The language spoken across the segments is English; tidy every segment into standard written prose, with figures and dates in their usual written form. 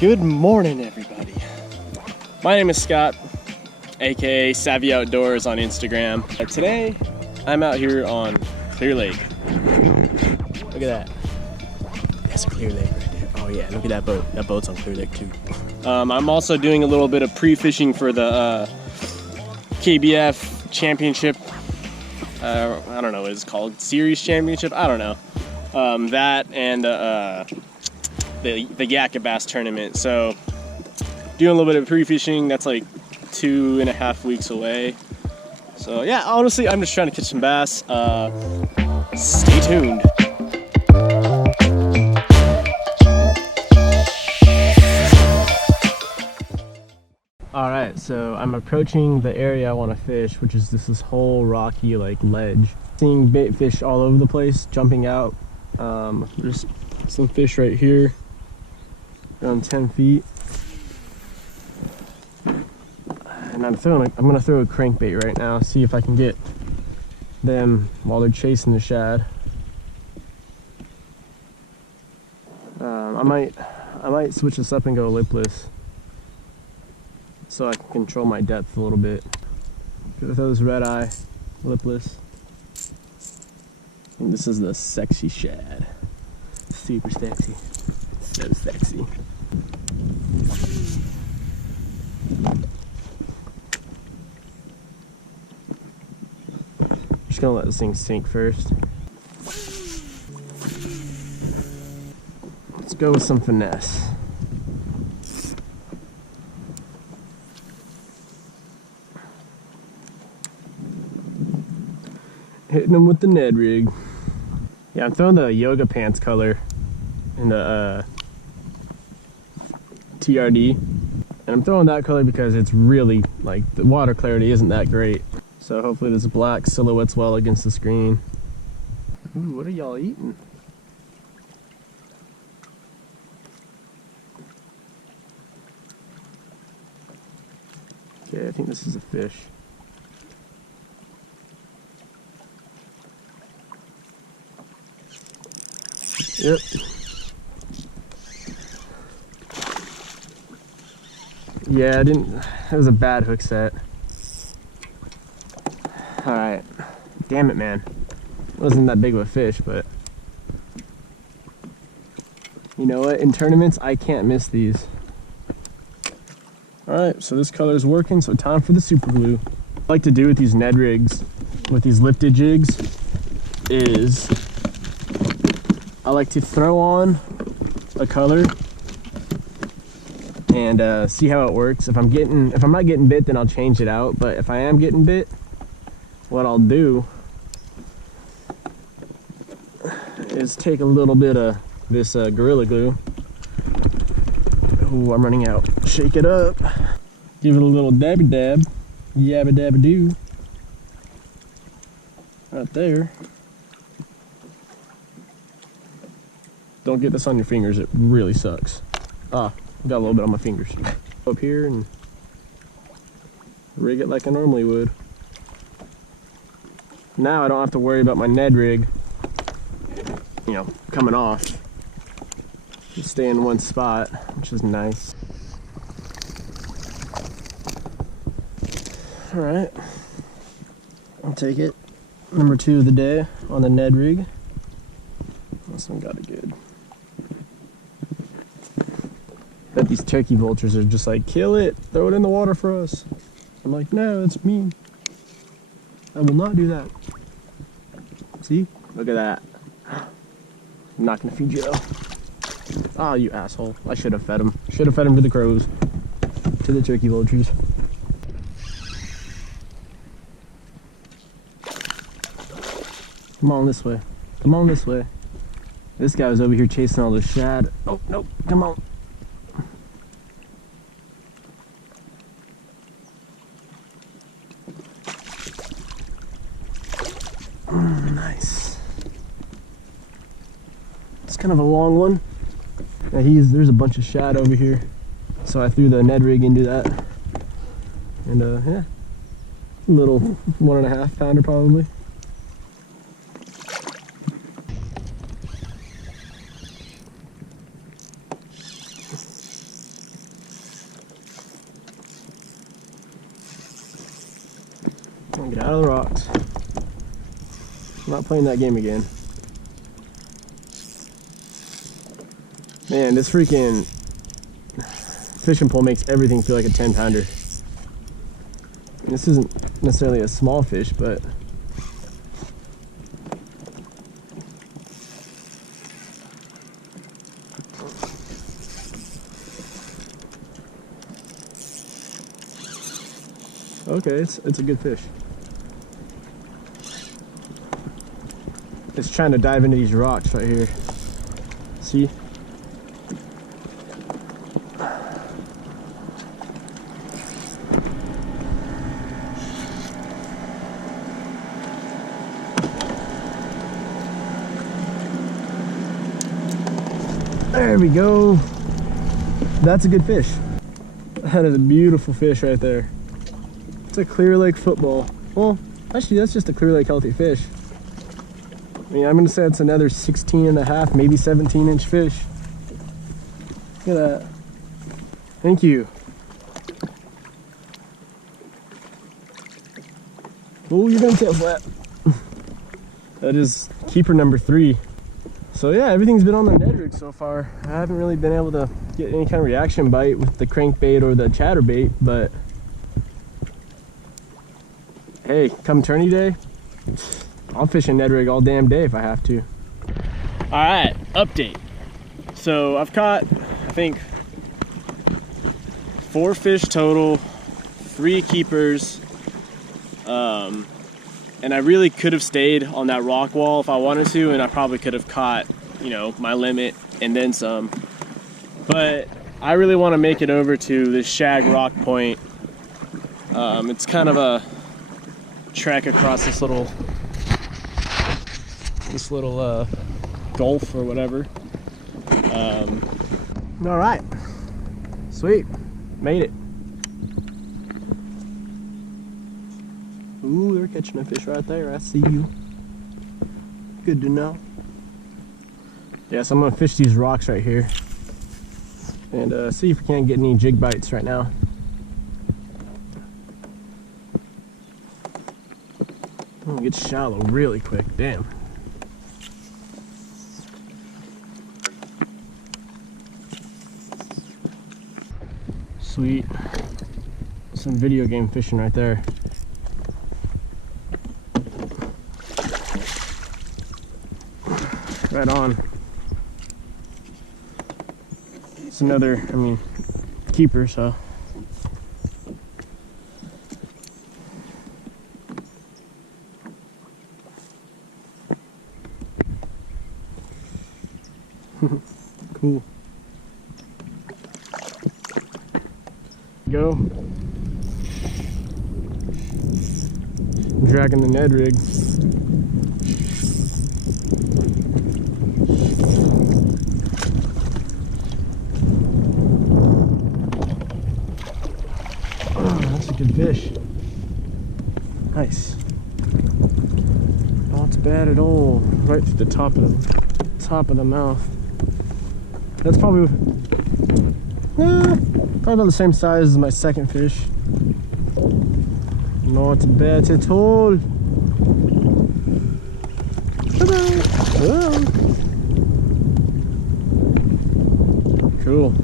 Good morning, everybody. My name is Scott, aka Savvy Outdoors on Instagram. Today, I'm out here on Clear Lake. Look at that. That's a Clear Lake right there. Oh yeah, look at that boat. That boat's on Clear Lake too. I'm also doing a little bit of pre-fishing for the KBF championship. I don't know what it's called. Series championship? I don't know. That and the Yak-a-Bass tournament. So doing a little bit of pre-fishing. That's like 2.5 weeks away. So yeah, honestly, I'm just trying to catch some bass. Stay tuned. All right, so I'm approaching the area I want to fish, which is this whole rocky like ledge. Seeing bait fish all over the place, jumping out. There's some fish right here, around 10 feet. And I'm gonna throw a crankbait right now, see if I can get them while they're chasing the shad. I might switch this up and go lipless, so I can control my depth a little bit. With those red eye, lipless. And this is the sexy shad. Super sexy. So sexy. Just gonna let this thing sink first. Let's go with some finesse. Hitting them with the Ned rig. Yeah, I'm throwing the yoga pants color in the TRD. And I'm throwing that color because it's really, like, the water clarity isn't that great. So hopefully this black silhouettes well against the screen. Ooh, what are y'all eating? Okay, I think this is a fish. Yep. Yeah, it was a bad hook set. Alright. Damn it, man. It wasn't that big of a fish, but you know what? In tournaments, I can't miss these. Alright, so this color is working, so time for the super glue. What I like to do with these Ned rigs, with these lifted jigs, is I like to throw on a color and see how it works. If I'm not getting bit, then I'll change it out. But if I am getting bit, what I'll do is take a little bit of this Gorilla Glue. Oh, I'm running out. Shake it up. Give it a little dabby dab. Yabba dabba doo. Right there. Don't get this on your fingers, it really sucks. Ah, got a little bit on my fingers. Up here and rig it like I normally would. Now I don't have to worry about my Ned rig, you know, coming off. Just stay in one spot, which is nice. All right, I'll take it. Number 2 of the day on the Ned rig. This one got it good. Bet these turkey vultures are just like, kill it, throw it in the water for us. I'm like, no, it's mean. I will not do that. See? Look at that. I'm not gonna feed you though. Ah, you asshole. I should have fed him. Should have fed him to the crows. To the turkey vultures. Come on this way. Come on this way. This guy was over here chasing all the shad. Oh, nope, come on. Nice. It's kind of a long one. Yeah, there's a bunch of shad over here. So I threw the Ned rig into that. And yeah, a little 1.5 pounder probably. out of the rocks. I'm not playing that game again. Man, this freaking fishing pole makes everything feel like a 10-pounder. This isn't necessarily a small fish, but okay, it's a good fish. It's trying to dive into these rocks right here. See? There we go. That's a good fish. That is a beautiful fish right there. It's a Clear Lake football. Well, actually that's just a Clear Lake healthy fish. I mean, I'm gonna say it's another 16.5, maybe 17-inch fish. Look at that. Thank you. Oh, you're gonna tail flat. That is keeper number 3. So yeah, everything's been on the Ned rig so far. I haven't really been able to get any kind of reaction bite with the crankbait or the chatterbait, but hey, come tourney day, I'll fish a Ned rig all damn day if I have to. All right, update. So I've caught, I think, 4 fish total, 3 keepers, and I really could have stayed on that rock wall if I wanted to, and I probably could have caught, you know, my limit and then some. But I really want to make it over to this shag rock point. It's kind of a trek across this little gulf or whatever. All right, sweet, made it. Ooh, they're catching a fish right there. I see you. Good to know. Yeah, so I'm gonna fish these rocks right here and see if we can't get any jig bites right now. Oh, it gets shallow really quick. Damn. Sweet. Some video game fishing right there. Right on. It's another, I mean, keeper, so. Cool. Go. I'm dragging the Ned rig. Good fish. Nice. Not bad at all. Right through the top of the mouth. That's probably about the same size as my second fish. Not bad at all. Ta-da! Cool.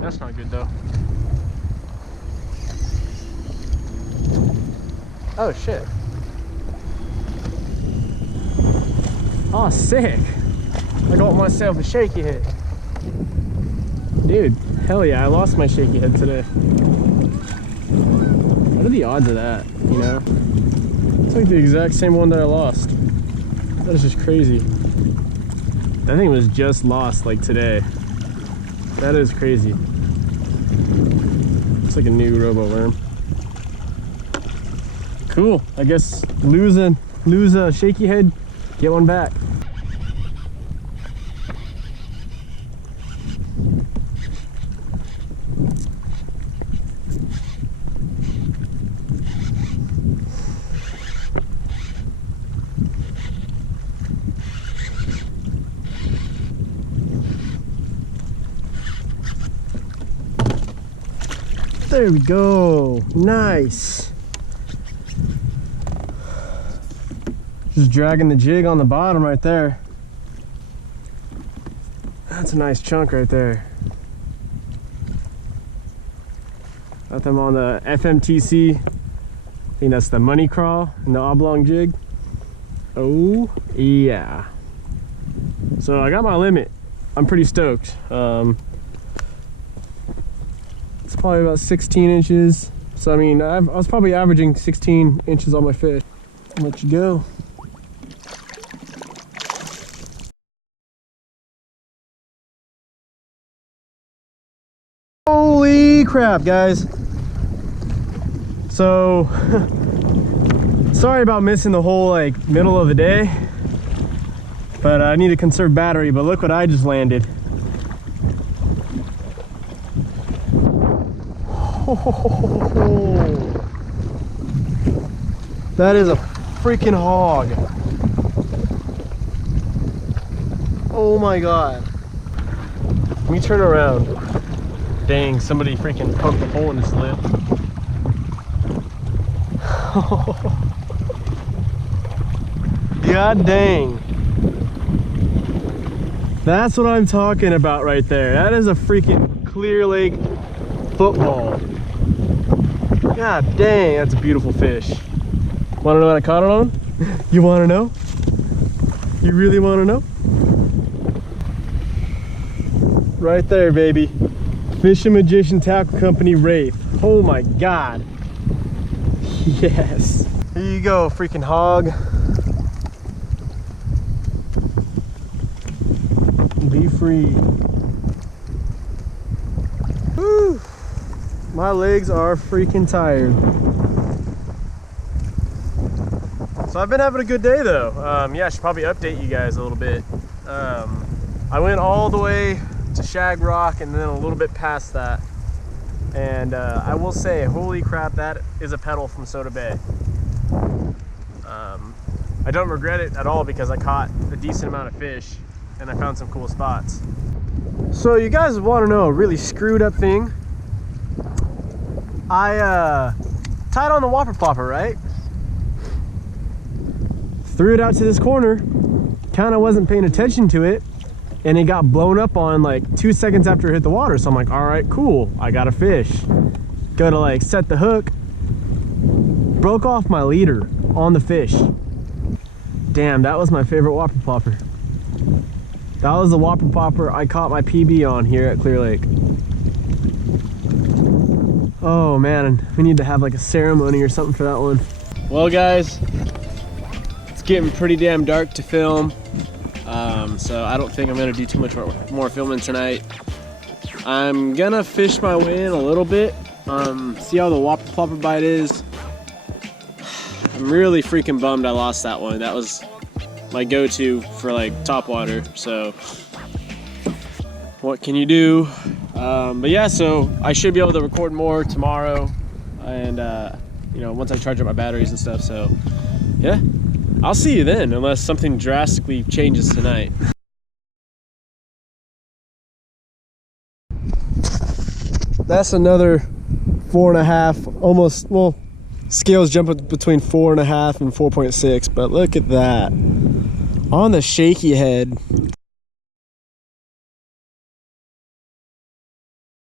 That's not good though. Oh shit. Oh, sick. I got myself a shaky head. Dude, hell yeah, I lost my shaky head today. What are the odds of that, you know? It's like the exact same one that I lost. That is just crazy. That thing was just lost like today. That is crazy. It's like a new robo worm. Cool. I guess lose a shaky head, get one back. There we go. Nice. Just dragging the jig on the bottom right there. That's a nice chunk right there. Got them on the FMTC. I think that's the money crawl and the oblong jig. Oh yeah. So I got my limit. I'm pretty stoked. It's probably about 16 inches. So I mean, I was probably averaging 16 inches on my fish. I'll let you go. Holy crap, guys. So, sorry about missing the whole like middle of the day, but I need to conserve battery. But look what I just landed. Oh, that is a freaking hog. Oh my god. Let me turn around. Dang, somebody freaking poked a hole in his lip. God dang. That's what I'm talking about right there. That is a freaking Clear Lake football. God dang, that's a beautiful fish. Want to know what I caught it on? You want to know? You really want to know? Right there, baby. Fishing Magician Tackle Company Wraith. Oh my god. Yes. Here you go, freaking hog. Be free. Woo. My legs are freaking tired. So I've been having a good day though. Yeah, I should probably update you guys a little bit. I went all the way to Shag Rock and then a little bit past that. And I will say, holy crap, that is a pedal from Soda Bay. I don't regret it at all because I caught a decent amount of fish and I found some cool spots. So you guys want to know a really screwed up thing? I tied on the whopper plopper, right? Threw it out to this corner, kind of wasn't paying attention to it, and it got blown up on like 2 seconds after it hit the water. So I'm like, all right, cool, I got a fish. Go to like set the hook, broke off my leader on the fish. Damn, that was my favorite whopper plopper. That was the whopper plopper I caught my PB on here at Clear Lake. Oh man, we need to have like a ceremony or something for that one. Well guys, it's getting pretty damn dark to film. So I don't think I'm gonna do too much more filming tonight. I'm gonna fish my way in a little bit, see how the whopper plopper bite is. I'm really freaking bummed I lost that one. That was my go-to for like topwater, so what can you do? But yeah, so I should be able to record more tomorrow and you know, once I charge up my batteries and stuff. So yeah, I'll see you then, unless something drastically changes tonight. That's another 4.5, almost, well, scales jump between 4.5 and 4.6, but look at that. On the shaky head.